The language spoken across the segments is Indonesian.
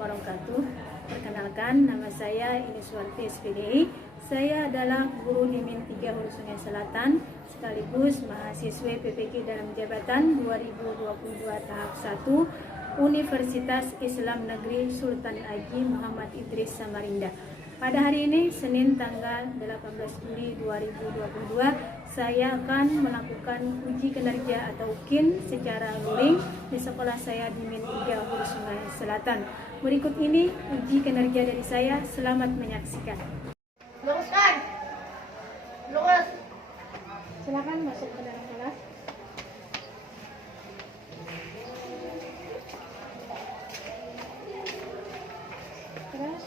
wabarakatuh. Perkenalkan, nama saya Iniswarti SPDI. Saya adalah guru di MIN 3 Hulu Sungai Selatan, sekaligus mahasiswa PPK dalam jabatan 2022 tahap 1 Universitas Islam Negeri Sultan Haji Muhammad Idris Samarinda. Pada hari ini, Senin tanggal 18 Juli 2022, saya akan melakukan uji kinerja atau UKIN secara luring di sekolah saya di MIN 3 Hulu Sungai Selatan. Berikut ini uji kinerja dari saya. Selamat menyaksikan. Luruskan. Lurus. Silakan masuk ke dalam kelas. Terus.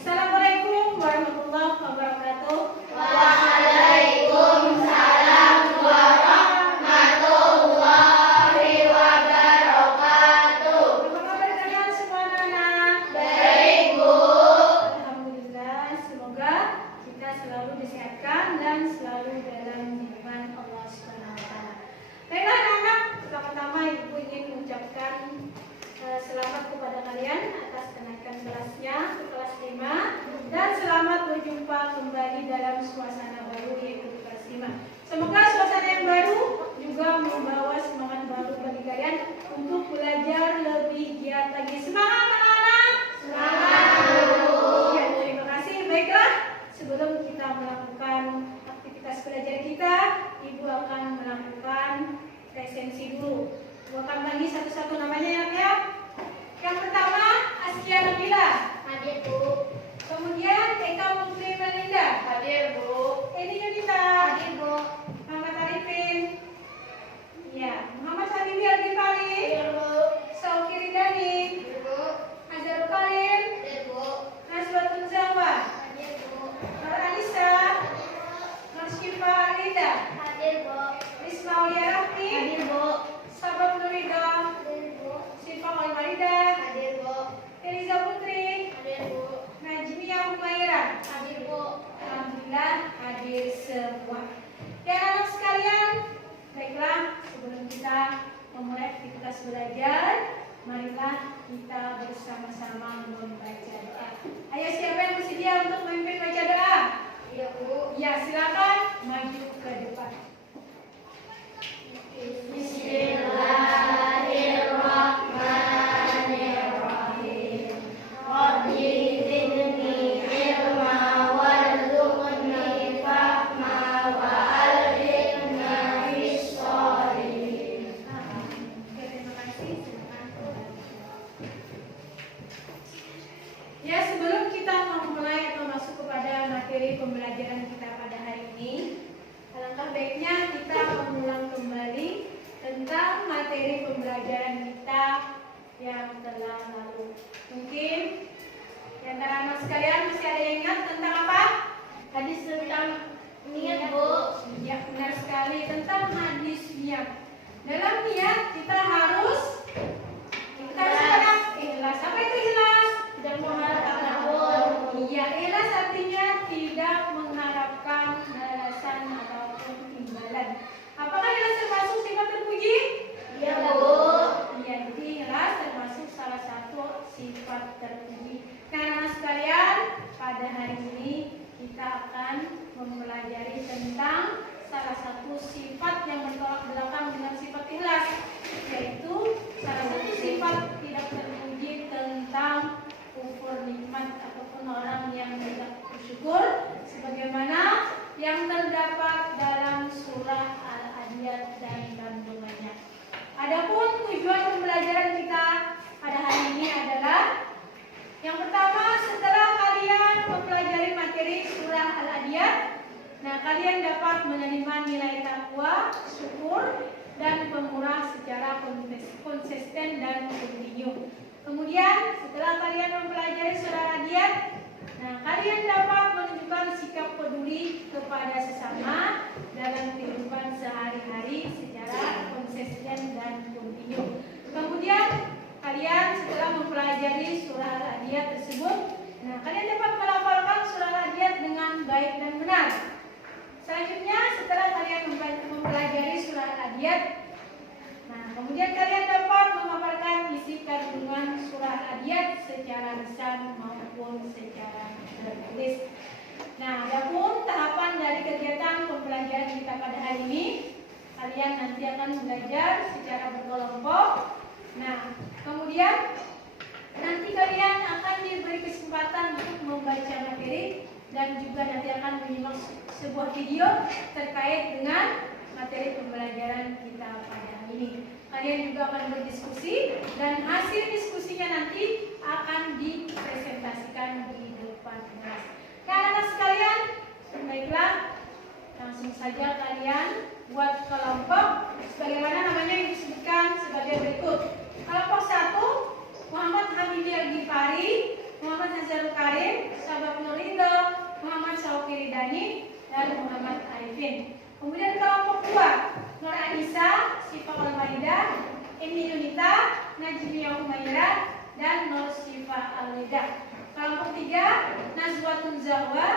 Assalamualaikum warahmatullahi wabarakatuh. Waalaikumsalam warahmatullahi wabarakatuh. Apa kabar kalian semua anak-anak? Baik, Bu. Alhamdulillah, semoga kita selalu disehatkan dan selalu dalam lindungan Allah Subhanahu wa taala. Baiklah anak-anak, pertama-tama Ibu ingin mengucapkan selamat kepada kalian atas kenaikan kelasnya ke kelas 5 dan selamat berjumpa kembali dalam suasana baru yaitu di kelas 5. Semoga suasana yang baru juga membawa semangat baru bagi kalian untuk belajar lebih giat lagi. Semangat anak-anak! Ya, terima kasih. Baiklah, sebelum kita melakukan aktivitas belajar kita, Ibu akan melakukan presensi dulu. Ibu akan bagi satu-satu namanya ya. Yang pertama, Askia Nabila. Hadir, Bu. Kemudian Eka Putri Melinda. Hadir, Bu. Edi Yunita. Hadir, Bu. Muhammad Arifin. Ya, Muhammad Habibi Al-Ghifari. Hadir, Bu. Sauki Ridani. Hadir, Bu. Azharul Karim. Hadir, Bu. Nasbatun Zawa. Hadir, Bu. Nur Anissa. Nur Syifa Alinda. Hadir, Bu. Risma Aulia Rahmi. Hadir, Bu. Sabab Nurida. Hadir, Bu. Syifa Al-Marida. Hadir, Bu. Eliza Putri. Hadir, Bu. Najmiyah Humaira. Hadir, Bu. Alhamdulillah hadir semua. Ya anak sekalian, baiklah sebelum kita memulai aktivitas belajar, marilah kita bersama-sama membaca doa. Ayo siapa yang bersedia untuk memimpin baca doa? Iya, Bu. Ya silakan maju ke depan. Bismillahirrahmanirrahim. Rabbi zidni ilma warzuqni fahma wa alhimna fis shalihin. Oke, terima kasih. Silakan. Ya, sebelum kita memulai atau masuk kepada materi pembelajaran kita pada hari ini, alangkah baiknya kita mengulang kembali tentang materi pembelajaran kita yang telah lalu. Mungkin di antara anak sekalian masih ada yang ingat tentang apa? Hadis tentang niat, Bu. Ya, benar sekali, tentang hadis niat. Dalam niat kita harus ikhlas. Apa itu ikhlas? Tidak mengharapkan apapun. Iya, ikhlas artinya tidak mengharapkan balasan ataupun imbalan. Apakah ikhlas termasuk sifat terpuji? Iya, Bu. Iya, jadi ikhlas termasuk salah satu sifat terpuji. Nah, anak sekalian, pada hari ini kita akan mempelajari tentang salah satu sifat yang bertolak belakang dengan sifat ikhlas, yaitu salah satu sifat tidak terpuji tentang kufur nikmat ataupun orang yang tidak bersyukur, sebagaimana yang terdapat dalam surah Al-Adiyat dan kandungannya. Adapun tujuan pembelajaran kita pada hari ini adalah yang pertama, setelah kalian mempelajari materi surah Al-Adiyat, nah kalian dapat menerima nilai takwa, syukur, dan pemurah secara konsisten dan kontinu. Kemudian setelah kalian mempelajari surah Al-Adiyat, nah kalian dapat menunjukkan sikap peduli kepada sesama dalam kehidupan sehari-hari secara konsisten dan kontinu. Kemudian kalian setelah mempelajari surah Al-Adiyat tersebut, nah kalian dapat melafalkan surah Al-Adiyat yang baik dan benar. Selanjutnya setelah kalian mempelajari surah Al-Adiyat, nah kemudian kalian dapat memaparkan isi kandungan surah Al-Adiyat secara lisan maupun secara tertulis. Nah, adapun tahapan dari kegiatan pembelajaran kita pada hari ini, kalian nanti akan belajar secara berkelompok. Nah, kemudian nanti kalian akan diberi kesempatan untuk membaca materi dan juga nanti akan menyimak sebuah video terkait dengan materi pembelajaran kita pada hari ini. Kalian juga akan berdiskusi dan hasil diskusinya nanti akan dipresentasikan di depan kelas. Anak-anak sekalian, baiklah, langsung saja kalian buat kelompok sebagaimana namanya yang disebutkan sebagai berikut. Kelompok 1, Muhammad Hamidi Al-Ghifari, Muhammad Nazarul Karim, Sabab Nurindo, Muhammad Syauqi Ridani, dan Muhammad Arifin. Kemudian kelompok 2, Nur Anissa, Syifa Al-Maidah, Emi Yunita, Najmiyah Humaira, dan Nur Syifa Al-Leda. Kelompok 3, Nazwatun Zahwa,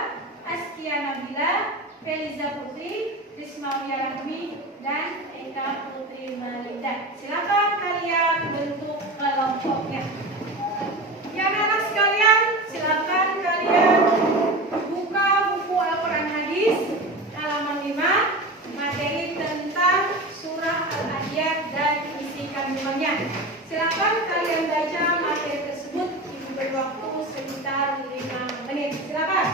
Askia Nabila, Feliza Putri, Rismawiyah Rahmi, dan Eka Putri Malinda. Silakan kalian bentuk kelompoknya. Ya anak-anak sekalian, silakan kalian buka buku Al-Quran Hadis halaman 5, materi tentang surah Al-Adiyat dan isi kandungannya. Silakan kalian baca materi tersebut, diberi waktu sekitar 5 menit. Silakan.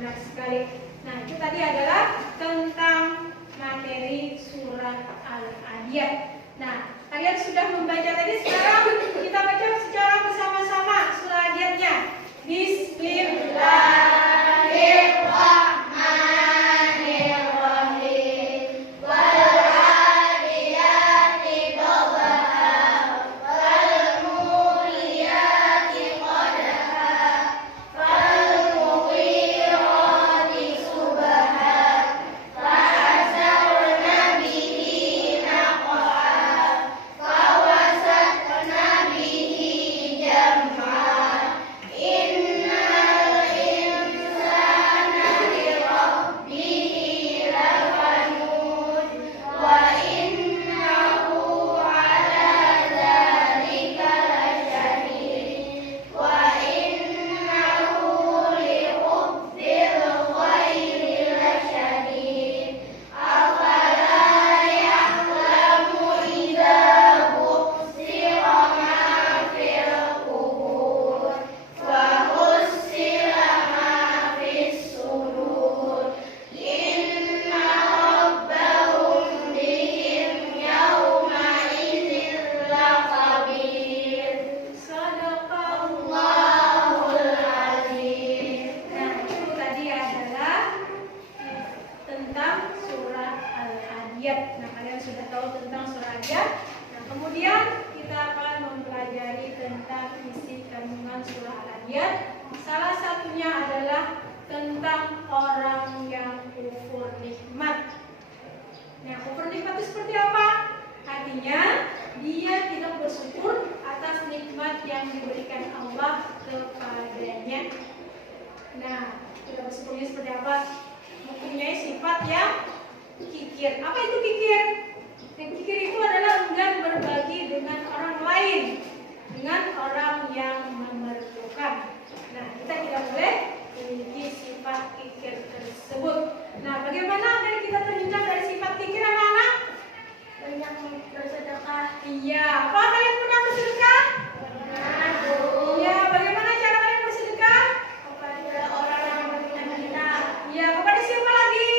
Benar sekali. Nah, itu tadi adalah tentang materi surah Al-Adiyat. Nah, kalian sudah membaca tadi, sekarang kita baca secara bersama-sama surah Adiyatnya. Bismillahirrahmanirrahim. Wal-adiyati dhabaha, wal-muriyati qadaha, wal-mughirati subha, fa'asarna bihi naq'a, fawasatna bihi jam'a. Innal insana lirabbihi lakanud, wa innahu ala dzalika lasyahid, wa innahu lihubbil khairi lasyadid. Afala ya'lamu idza bu'thira ma fil qubur wa hussila ma fis sudur. Inna rabbahum bihim yawma idzin lakhabir. Sadaqallahul azim. Nah, itu tadi adalah tentang surah Al-Adiyat. Nah, kalian sudah tahu tentang surah Al-Adiyat. Nah, kemudian kita akan mempelajari tentang isi kandungan surah Al-Adiyat. Salah satunya adalah tentang orang yang kufur nikmat. Nah, kufur nikmat itu seperti apa? Artinya, dia tidak bersyukur atas nikmat yang diberikan Allah kepadanya. Nah, tidak bersyukurnya seperti apa? Mempunyai sifat yang kikir. Apa itu kikir? Yang kikir itu adalah enggan berbagi dengan orang lain, dengan orang Iya, apa kalian pernah bersedekah? Pernah, Bu. Iya, bagaimana cara kalian bersedekah? Kepada orang yang meminta-minta. Iya, kepada siapa lagi?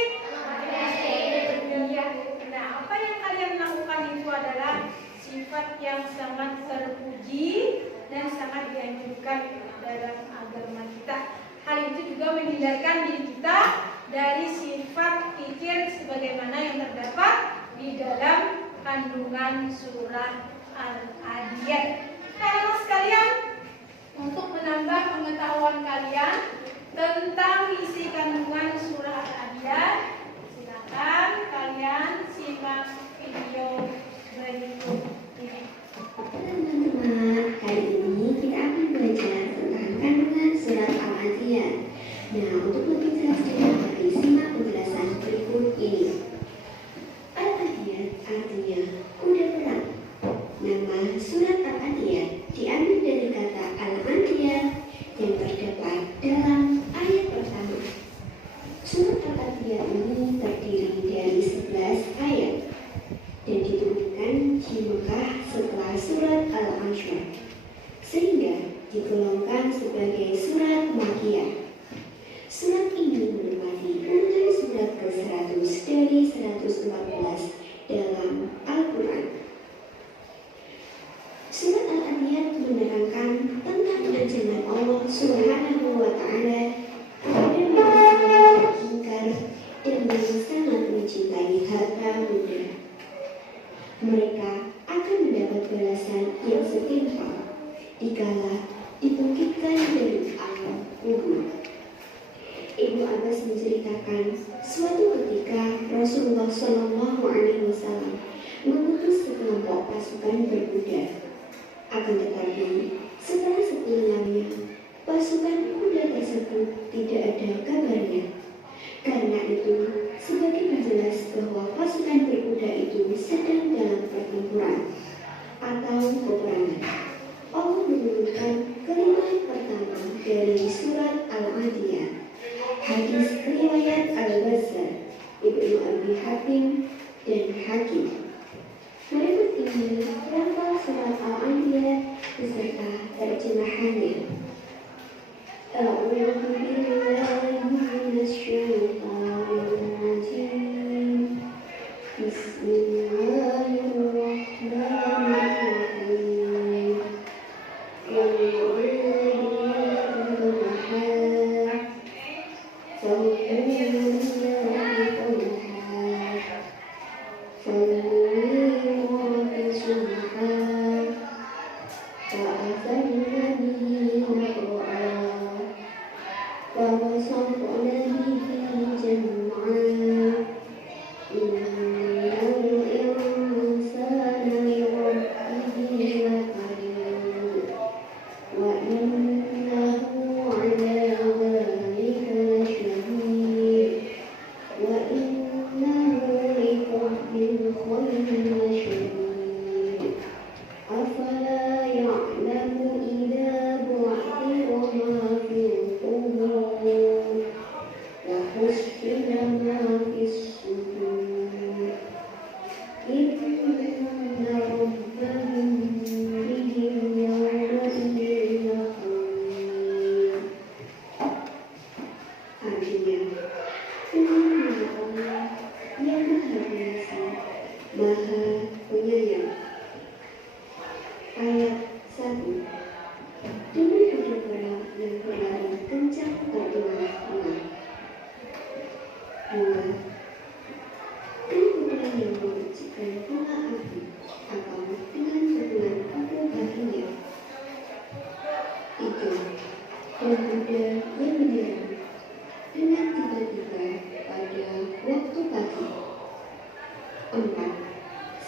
Miskin. Iya. Nah, apa yang kalian lakukan itu adalah sifat yang sangat terpuji dan sangat dianjurkan dalam agama kita. Hal itu juga menghindarkan diri kita dari sifat pikir sebagaimana yang terdapat di dalam kandungan surah Al-Adiyat. Nah, anak sekalian, untuk menambah pengetahuan kalian tentang isi kandungan surah Al-Adiyat, silakan kalian simak video berikut ini. Teman-teman, kali ini kita akan belajar tentang kandungan surat Al-Adiyat. Nah, untuk lebih jelasnya, mari simak penjelasan berikut ini. Al-Adiyat artinya kuda perang. Nama surat Al-Adiyat diambil dari kata Al-Adiyat yang terdapat dalam ayat pertama. Surat Al-Adiyat ini terdiri dari 11 ayat dan diturunkan di Mekah setelah surat Al-Ansyar, sehingga digolongkan sebagai surat Makkiyah. Surat ini menempati urutan surat ke-100 dari 114 dalam Al-Quran. Surat Al-Adiyat menerangkan tentang ancaman Allah Subhanahu wa Ta'ala kepada manusia yang ingkar dan yang sangat mencintai harta benda. Mereka akan mendapat balasan yang setimpal dikala dibangkitkan dari alam kubur. Ibnu Abbas menceritakan suatu ketika Rasulullah SAW mengutus sekelompok pasukan berkuda. Akan tetapi setelah sepulangnya pasukan kuda tersebut tidak ada kabarnya. Karena itu semakin jelas bahwa pasukan berkuda itu sedang dalam pertempuran atau peperangan. Allah menurunkan kalimat pertama dari surat Al-Adiyat. Hadis riwayat Al-Bazzar, Ibnu Abi Hatim, dan Hakim. Berikut ini lafal surat Al-Adiyat beserta terjemahannya. A'udzu billahi minasy syaithanir rajim. Bismillahirrahmanirrahim.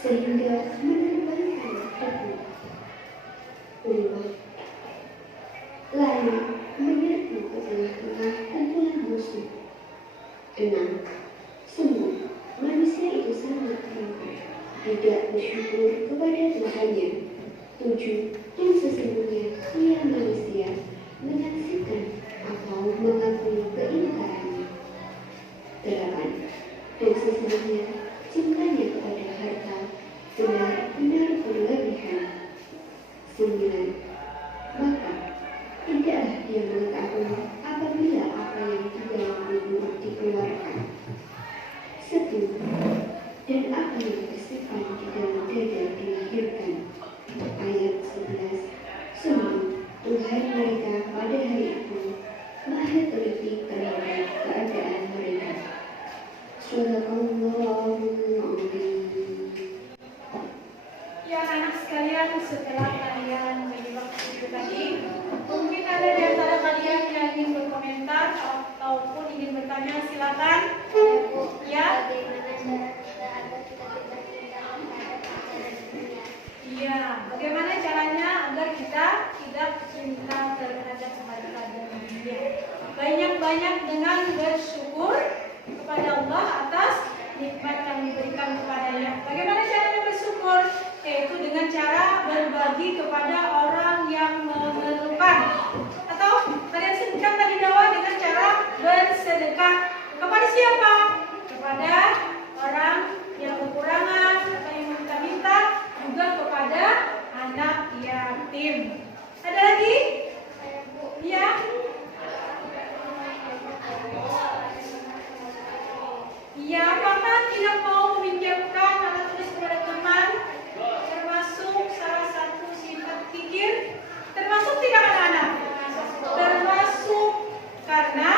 Sehingga menerbangkan debu. 5. Lalu menyerbu ke tengah-tengah kumpulan musuh. 6. Sungguh manusia itu sangat terangkat, tidak bersyukur kepada Tuhannya. 7. Dan sesungguhnya ia manusia menyaksikan atau mengakui keingkarannya. 8. Dan sesungguhnya cintanya kepada harta benar-benar berlebihan. Ya anak sekalian, setelah kalian menyimak itu tadi, mungkin ada di antara kalian yang ingin berkomentar ataupun ingin bertanya, silakan. Ya. Iya, bagaimana caranya agar kita tidak cinta terhadap kepada dunia? Banyak-banyak dengan bersyukur kepada Allah atas nikmat yang diberikan kepadanya. Bagaimana caranya bersyukur? Yaitu dengan cara berbagi kepada orang yang memerlukan. Atau kalian sebutkan tadi dakwah dengan cara bersedekah. Kepada siapa? Kepada orang yang kekurangan atau yang meminta-minta, juga kepada anak yatim. Ada lagi? Iya. Iya, apakah tidak mau meminjamkan alat tulis kepada teman? Termasuk salah satu sifat kikir? Termasuk tidak anak-anak? Termasuk karena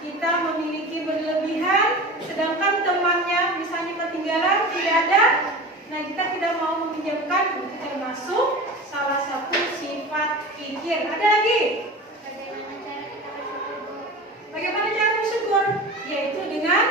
kita memiliki berlebihan, sedangkan temannya misalnya ketinggalan, tidak ada. Nah, kita tidak mau meminjamkan, termasuk salah satu sifat kikir. Ada lagi? Bagaimana cara bersyukur? Yaitu dengan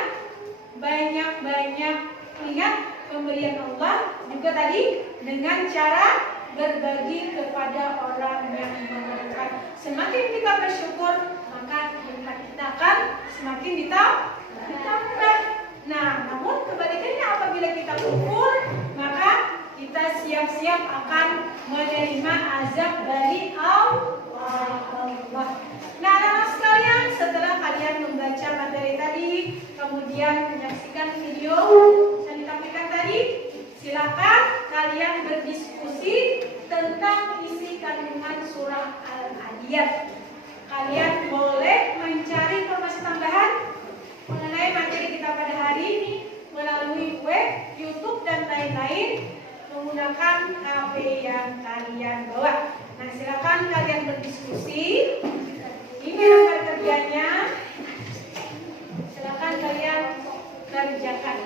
banyak-banyak ingat pemberian Allah, juga tadi dengan cara berbagi kepada orang yang memerlukan. Semakin kita bersyukur, maka kita akan semakin ditambah. Nah, namun kebalikannya apabila kita kufur, maka kita siap-siap akan menerima azab dari Allah. Nah, anak-anak sekalian, setelah kalian membaca materi tadi, kemudian menyaksikan video yang ditampilkan tadi, silakan kalian berdiskusi tentang isi kandungan surah Al-Adiyat. Kalian boleh mencari informasi tambahan mengenai materi kita pada hari ini melalui web, YouTube, dan lain-lain menggunakan HP yang kalian bawa. Nah, silakan kalian berdiskusi. Ini nomor kerjanya. Silakan kalian kerjakan.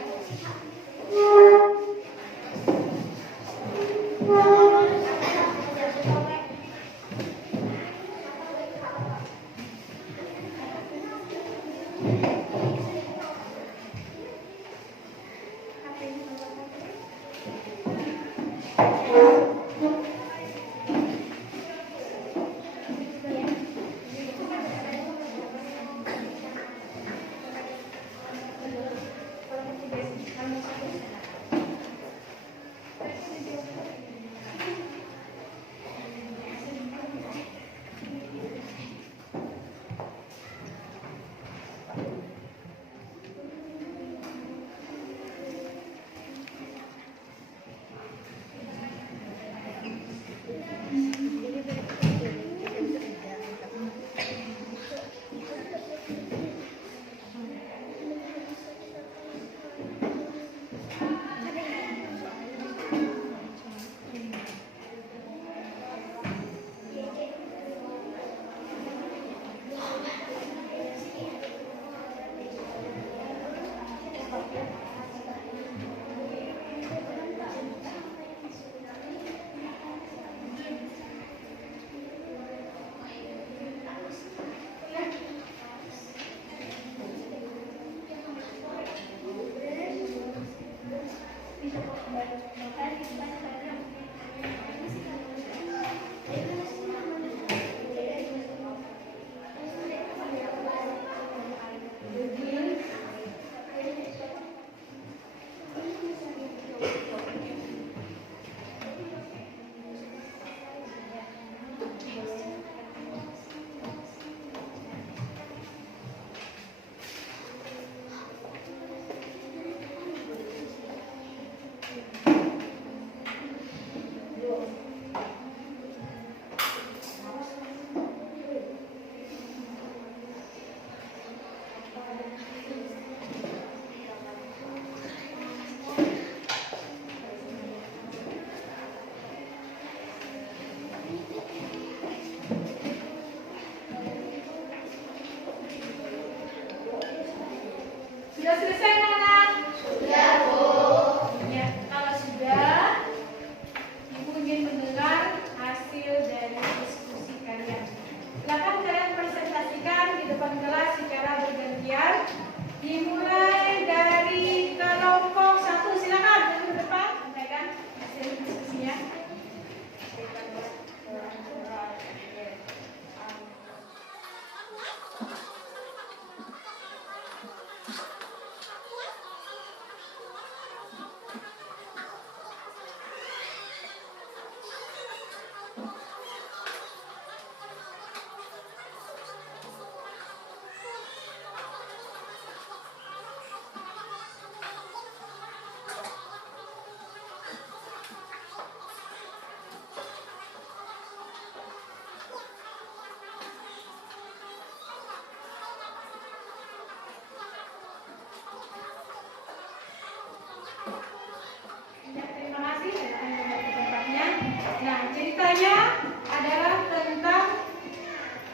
Nah, ceritanya adalah tentang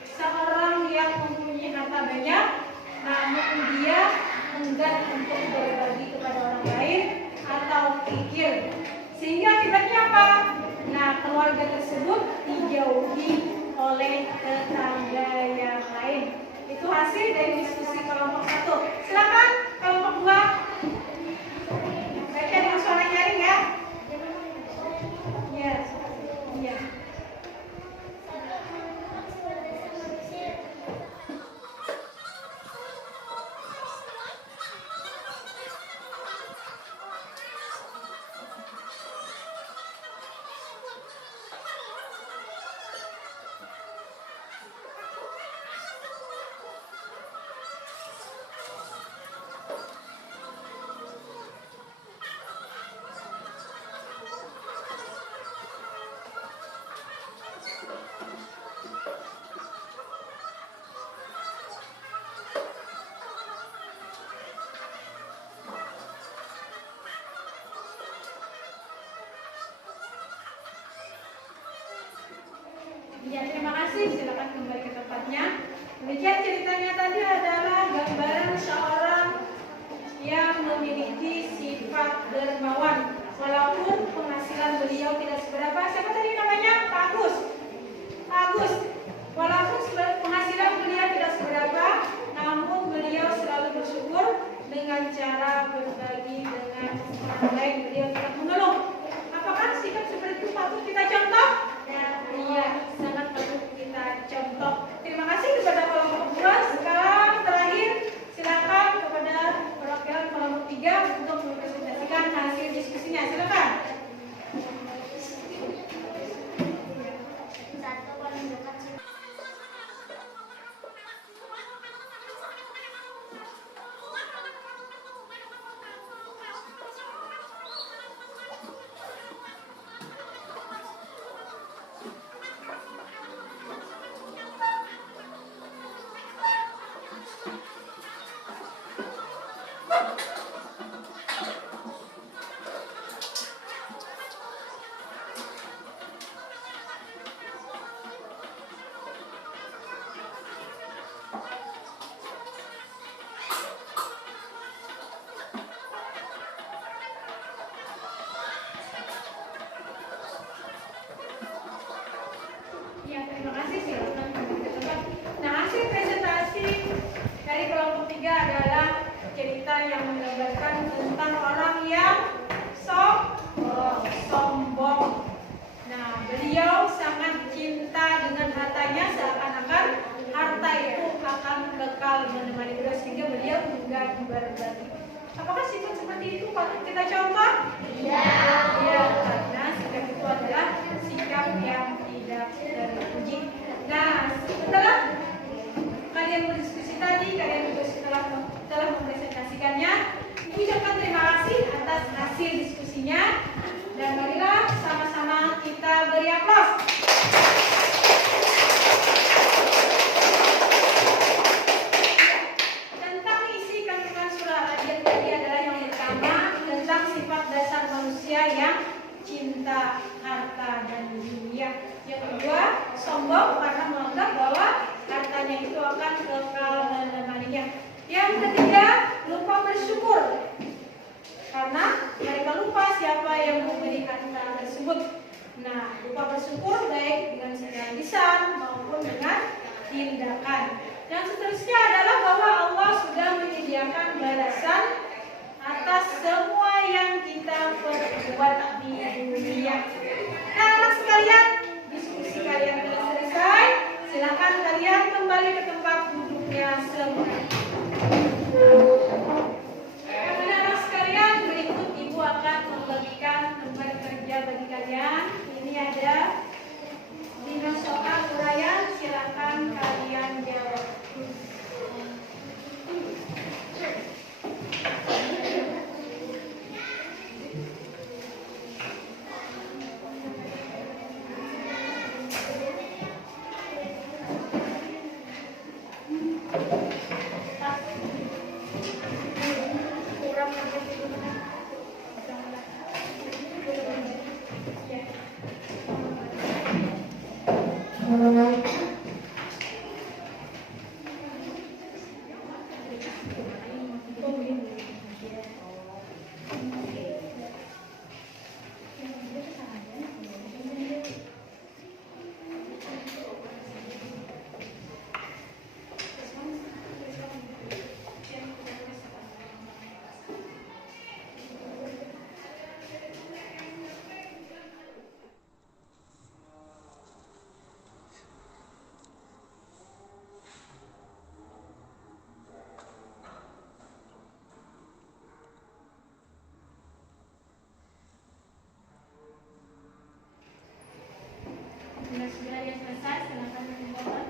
seorang yang mempunyai harta banyak, namun dia enggan untuk berbagi kepada orang lain atau pikir. Sehingga akibatnya apa? Nah, keluarga tersebut dijauhi oleh tetangga yang lain. Itu hasil dari diskusi kelompok 1. Silakan kelompok 2. Baca dengan suara nyaring ya. Iya. Iya. Ya, terima kasih. Silakan kembali ke tempatnya. Demikian ceritanya tadi adalah gambaran seorang yang memiliki sifat dermawan. Walaupun penghasilan beliau tidak seberapa. Siapa tadi namanya? Pak Agus. Pak Agus. Walaupun penghasilan beliau tidak seberapa, namun beliau selalu bersyukur dengan cara berbagi dengan orang lain. Beliau tidak mengeluh. Apakah sikap seperti itu patut kita contoh? Iya, sangat patut kita contoh. Terima kasih kepada kelompok 2. Sekarang terakhir silakan kepada perwakilan kelompok 3 untuk mempresentasikan hasil diskusinya. Silakan. Ya, terima kasih. Silakan kembali ke tempat. Nah, hasil presentasi dari kelompok 3 adalah cerita yang menggambarkan tentang orang yang sombong. Nah, beliau sangat cinta dengan hartanya, seakan-akan harta itu akan kekal menemani beliau sehingga beliau enggan berbagi. Apakah sikap seperti itu patut kita contoh? Iya. Iya, karena sikap itu adalah sikap yang tidak terpuji. Nah, setelah kalian berdiskusi tadi, kalian juga telah mempresentasikannya. Ibu ucapkan terima kasih atas hasil diskusinya dan marilah sama-sama kita beri aplaus. Tentang isi kandungan surah Al-Anbiya tadi adalah yang pertama tentang sifat dasar manusia yang cinta harta dan dunia. Yang kedua, sombong karena menganggap bahwa hartanya itu akan kekal menemaninya. Yang ketiga, lupa bersyukur karena mereka lupa siapa yang memberi harta tersebut. Nah, lupa bersyukur baik dengan secara lisan maupun dengan tindakan. Yang seterusnya adalah bahwa Allah sudah menyediakan balasan atas semua yang kita perbuat di dunia. Nah, anak sekalian, diskusi kalian telah selesai. Silakan kalian kembali ke tempat duduknya semula. Anak-anak sekalian, berikut Ibu akan membagikan lembar kerja bagi kalian. Ini ada 5 soal uraian. Silakan kalian jawab. Bila sudah yang selesai, silakan menjawab.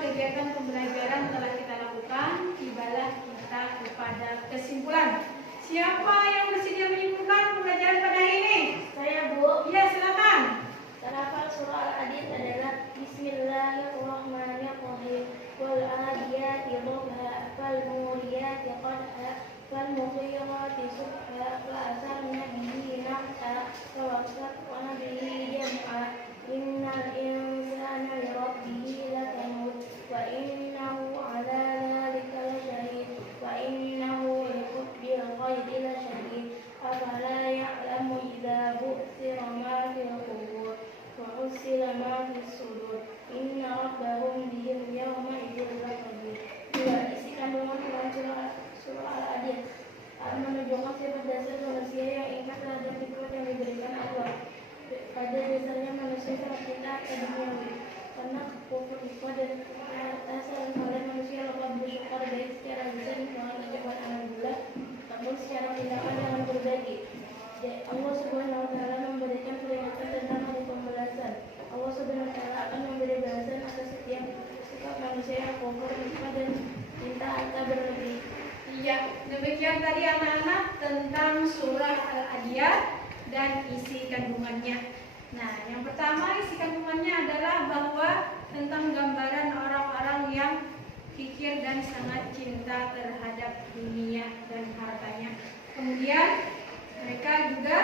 Kegiatan pembelajaran telah kita lakukan, tibalah kita kepada kesimpulan. Siapa yang bersedia menyimpulkan pembelajaran pada hari ini? Saya, Bu. Ya, silakan. Terhafal surah Al-Hadid adalah Bismillahirrahmanirrahim. Wal adiyati dhabha, fal muriyati qadha, fal mughirati subha, fa asarna bihi naq'a, fa wasatna bihi jam'a. Innal insana li rabbihi lakanud, wa innahu ala dhalika lashahid, wa innahu li hubbil khayri lashadid. Afala ya'lamu idza bu'thira ma fil qubur wa husila ma fis sudur. Inna rabbahum bihim yawma idzin lakabir. Dua, isi kandungan Quran surah Al-Hadid menunjukkan sifat dasar manusia yang ingat terhadap nikmat yang diberikan Allah. Pada dasarnya manusia sangat cinta akan duniawi. karena kufur nikmat dan asal kalian manusia lepas bersyukur baik secara lisan dengan ucapan alhamdulillah namun secara tindakan dengan berbagi. Allah Subhanahu wa taala memberikan peringatan tentang hari pembalasan. Allah Subhanahu wa taala akan memberi balasan atas setiap sikap manusia yang kufur nikmat dan cinta harta berlebih. Iya, demikian tadi anak-anak tentang surah Al-Adiyat dan isi kandungannya. Nah, yang pertama isi kandungannya adalah bahwa tentang gambaran orang-orang yang kikir dan sangat cinta terhadap dunia dan hartanya. Kemudian mereka juga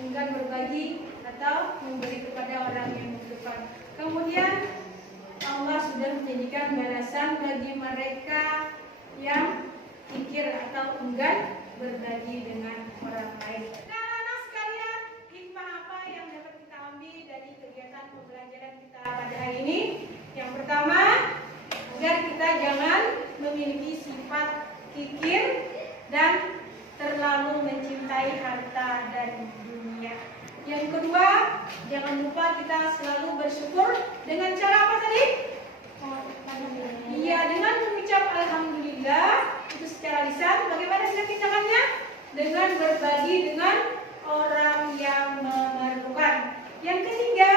enggan berbagi atau memberi kepada orang yang membutuhkan. Kemudian Allah sudah menjadikan balasan bagi mereka yang kikir atau enggan berbagi dengan orang lain. Nah, anak sekalian, hikmah apa yang dapat kita ambil dari kegiatan pembelajaran kita pada hari ini? Yang pertama, agar kita jangan memiliki sifat kikir dan terlalu mencintai harta dan dunia. Yang kedua, jangan lupa kita selalu bersyukur dengan cara apa tadi? Iya, dengan mengucap alhamdulillah itu secara lisan. Bagaimana sih tindakannya? Dengan berbagi dengan orang yang memerlukan. Yang ketiga,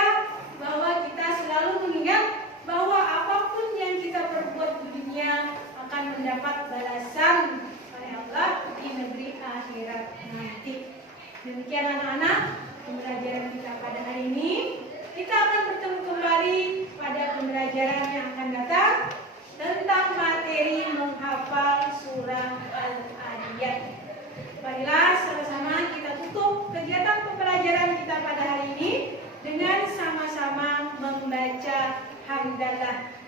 bahwa kita selalu mengingat bahwa apapun yang kita perbuat di dunia akan mendapat balasan oleh Allah di negeri akhirat nanti. Demikian anak-anak pembelajaran kita pada hari ini. Kita akan bertemu kembali pada pembelajaran yang akan datang tentang materi menghafal surah Al-Adiyat. Marilah sama-sama kita tutup kegiatan pembelajaran kita pada hari ini dengan sama-sama membaca hamdalah.